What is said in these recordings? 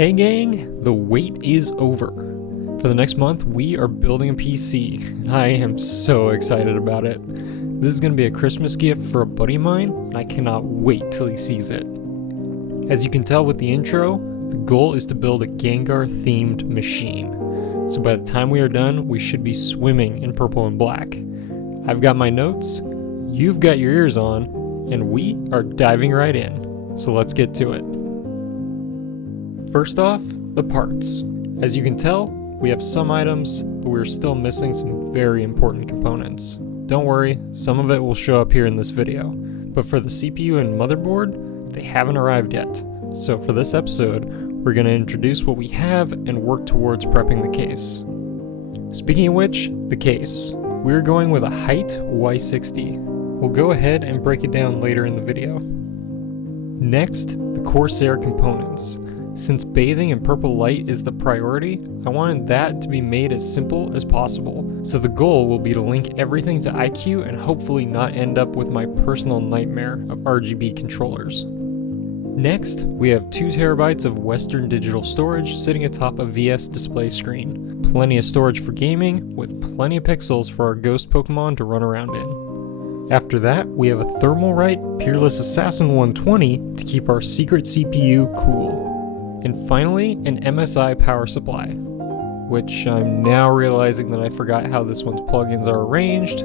Hey gang, the wait is over. For the next month, we are building a PC, and I am so excited about it. This is going to be a Christmas gift for a buddy of mine, and I cannot wait till he sees it. As you can tell with the intro, the goal is to build a Gengar-themed machine. So by the time we are done, we should be swimming in purple and black. I've got my notes, you've got your ears on, and we are diving right in. So let's get to it. First off, the parts. As you can tell, we have some items, but we're still missing some very important components. Don't worry, some of it will show up here in this video, but for the CPU and motherboard, they haven't arrived yet. So for this episode, we're going to introduce what we have and work towards prepping the case. Speaking of which, the case. We're going with a height Y60. We'll go ahead and break it down later in the video. Next, the Corsair components. Since bathing in purple light is the priority, I wanted that to be made as simple as possible. So the goal will be to link everything to iCUE and hopefully not end up with my personal nightmare of RGB controllers. Next, we have 2 terabytes of Western Digital storage sitting atop a VS display screen. Plenty of storage for gaming, with plenty of pixels for our ghost Pokemon to run around in. After that, we have a Thermalright Peerless Assassin 120 to keep our secret CPU cool. And finally, an MSI power supply, which I'm now realizing that I forgot how this one's plugins are arranged.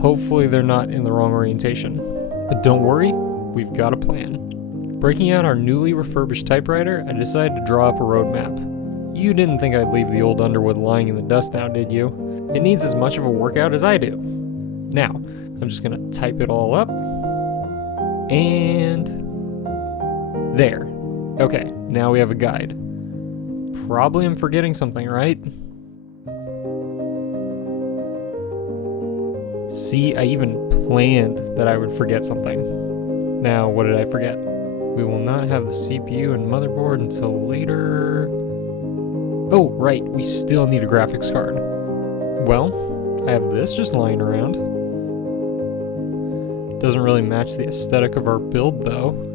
Hopefully they're not in the wrong orientation. But don't worry, we've got a plan. Breaking out our newly refurbished typewriter, I decided to draw up a roadmap. You didn't think I'd leave the old Underwood lying in the dust now, did you? It needs as much of a workout as I do. Now, I'm just gonna type it all up. And there. Okay, now we have a guide. Probably I'm forgetting something, right? See, I even planned that I would forget something. Now, what did I forget? We will not have the CPU and motherboard until later. Oh, right, we still need a graphics card. Well, I have this just lying around. Doesn't really match the aesthetic of our build though.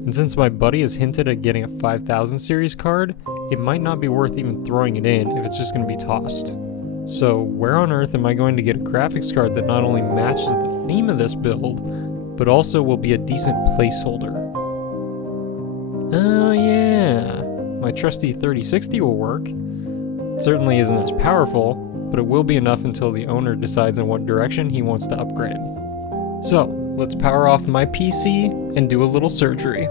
And since my buddy has hinted at getting a 5000 series card, it might not be worth even throwing it in if it's just going to be tossed. So where on earth am I going to get a graphics card that not only matches the theme of this build, but also will be a decent placeholder? Oh yeah, my trusty 3060 will work. It certainly isn't as powerful, but it will be enough until the owner decides in what direction he wants to upgrade. So, let's power off my PC and do a little surgery.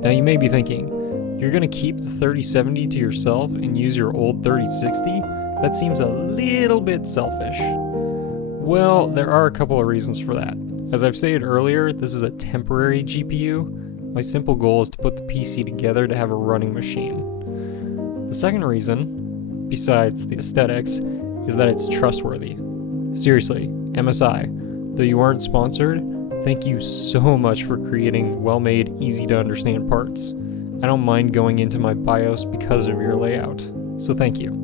Now you may be thinking, you're gonna keep the 3070 to yourself and use your old 3060? That seems a little bit selfish. Well, there are a couple of reasons for that. As I've stated earlier, this is a temporary GPU. My simple goal is to put the PC together to have a running machine. The second reason, besides the aesthetics, is that it's trustworthy. Seriously, MSI. Though you aren't sponsored, thank you so much for creating well-made, easy-to-understand parts. I don't mind going into my BIOS because of your layout, so thank you.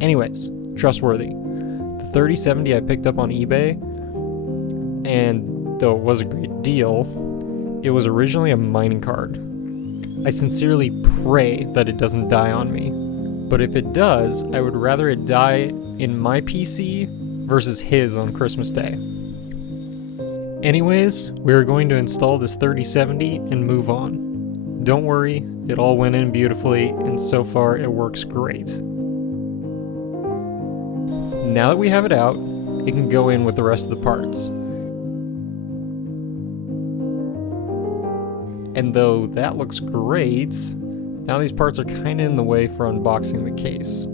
Anyways, trustworthy. The 3070 I picked up on eBay, and though it was a great deal, it was originally a mining card. I sincerely pray that it doesn't die on me, but if it does, I would rather it die in my PC versus his on Christmas Day. Anyways, we are going to install this 3070 and move on. Don't worry, it all went in beautifully, and so far it works great. Now that we have it out, it can go in with the rest of the parts. And though that looks great, now these parts are kinda in the way for unboxing the case.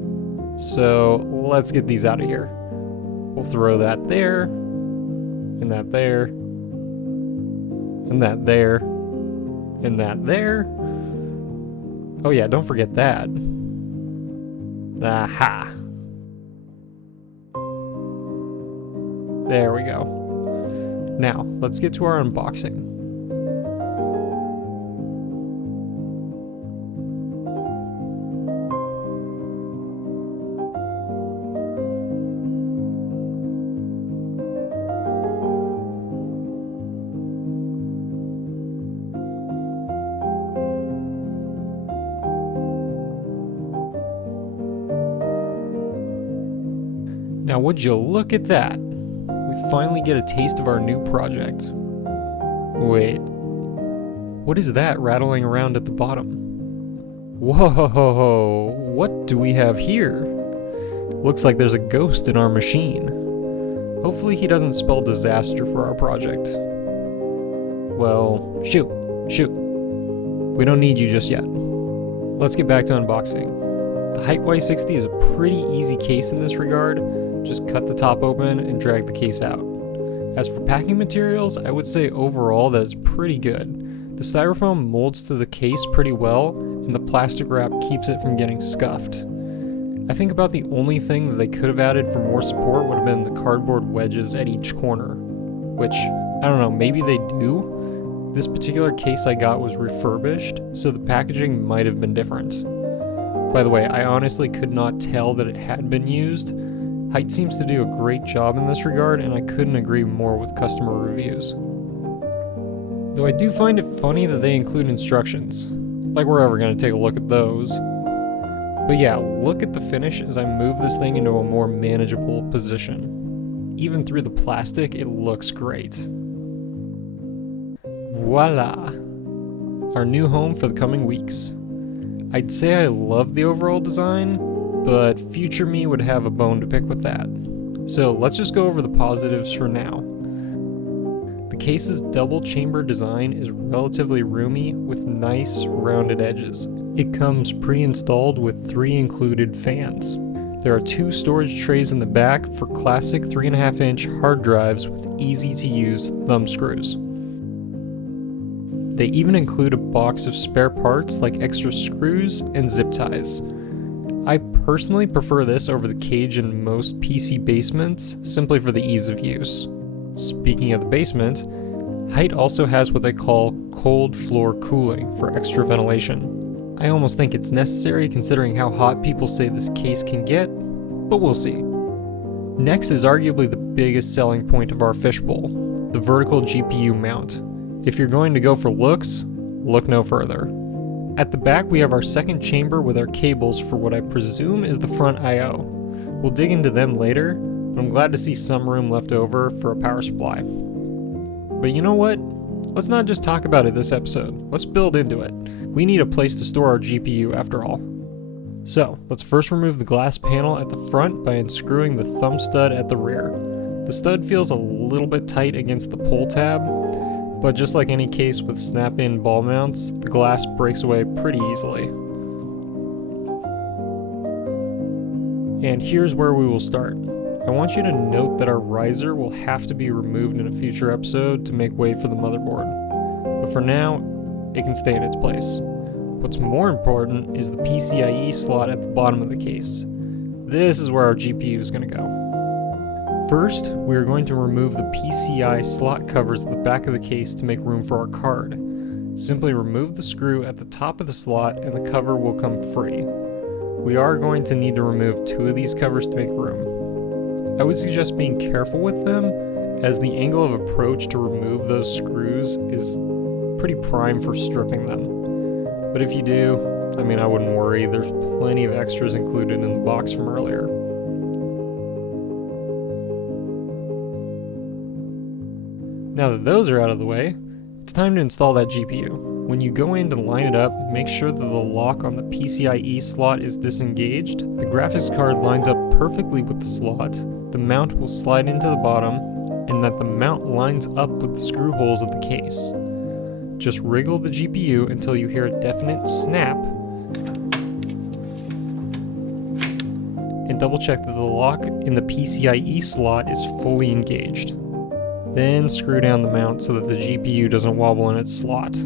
So let's get these out of here. We'll throw that there, and that there, and that there, and that there. Oh yeah, don't forget that. Aha! There we go. Now, let's get to our unboxing. Now would you look at that? We finally get a taste of our new project. Wait, what is that rattling around at the bottom? Whoa, what do we have here? Looks like there's a ghost in our machine. Hopefully he doesn't spell disaster for our project. Well, shoot. We don't need you just yet. Let's get back to unboxing. The Height Y60 is a pretty easy case in this regard. Just cut the top open and drag the case out. As for packing materials, I would say overall that it's pretty good. The styrofoam molds to the case pretty well, and the plastic wrap keeps it from getting scuffed. I think about the only thing that they could have added for more support would have been the cardboard wedges at each corner, which, I don't know, maybe they do? This particular case I got was refurbished, so the packaging might have been different. By the way, I honestly could not tell that it had been used. Height seems to do a great job in this regard, and I couldn't agree more with customer reviews. Though I do find it funny that they include instructions. Like we're ever going to take a look at those. But yeah, look at the finish as I move this thing into a more manageable position. Even through the plastic, it looks great. Voila! Our new home for the coming weeks. I'd say I love the overall design, but future me would have a bone to pick with that. So let's just go over the positives for now. The case's double chamber design is relatively roomy with nice rounded edges. It comes pre-installed with 3 included fans. There are 2 storage trays in the back for classic 3.5-inch hard drives with easy to use thumb screws. They even include a box of spare parts like extra screws and zip ties. I personally prefer this over the cage in most PC basements, simply for the ease of use. Speaking of the basement, Height also has what they call cold floor cooling for extra ventilation. I almost think it's necessary considering how hot people say this case can get, but we'll see. Next is arguably the biggest selling point of our fishbowl, the vertical GPU mount. If you're going to go for looks, look no further. At the back we have our second chamber with our cables for what I presume is the front I/O. We'll dig into them later, but I'm glad to see some room left over for a power supply. But you know what? Let's not just talk about it this episode, let's build into it. We need a place to store our GPU after all. So, let's first remove the glass panel at the front by unscrewing the thumb stud at the rear. The stud feels a little bit tight against the pull tab, but just like any case with snap-in ball mounts, the glass breaks away pretty easily. And here's where we will start. I want you to note that our riser will have to be removed in a future episode to make way for the motherboard. But for now, it can stay in its place. What's more important is the PCIe slot at the bottom of the case. This is where our GPU is going to go. First, we are going to remove the PCI slot covers at the back of the case to make room for our card. Simply remove the screw at the top of the slot and the cover will come free. We are going to need to remove 2 of these covers to make room. I would suggest being careful with them, as the angle of approach to remove those screws is pretty prime for stripping them. But if you do, I wouldn't worry, there's plenty of extras included in the box from earlier. Now that those are out of the way, it's time to install that GPU. When you go in to line it up, make sure that the lock on the PCIe slot is disengaged, the graphics card lines up perfectly with the slot, the mount will slide into the bottom, and that the mount lines up with the screw holes of the case. Just wriggle the GPU until you hear a definite snap, and double check that the lock in the PCIe slot is fully engaged. Then screw down the mount so that the GPU doesn't wobble in its slot.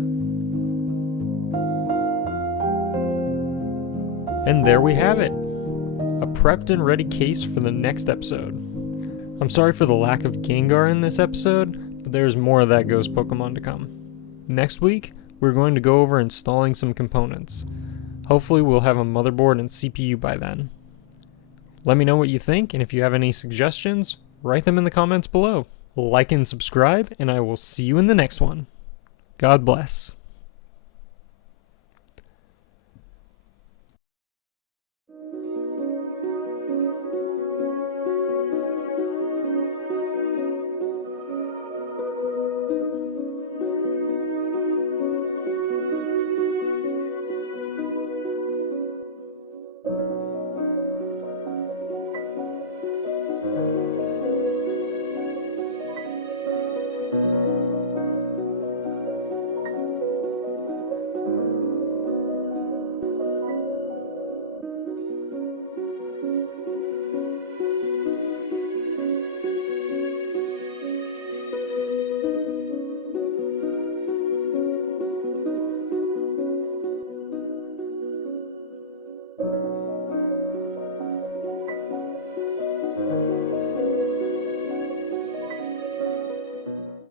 And there we have it! A prepped and ready case for the next episode. I'm sorry for the lack of Gengar in this episode, but there's more of that ghost Pokemon to come. Next week, we're going to go over installing some components. Hopefully we'll have a motherboard and CPU by then. Let me know what you think, and if you have any suggestions, write them in the comments below. Like and subscribe, and I will see you in the next one. God bless.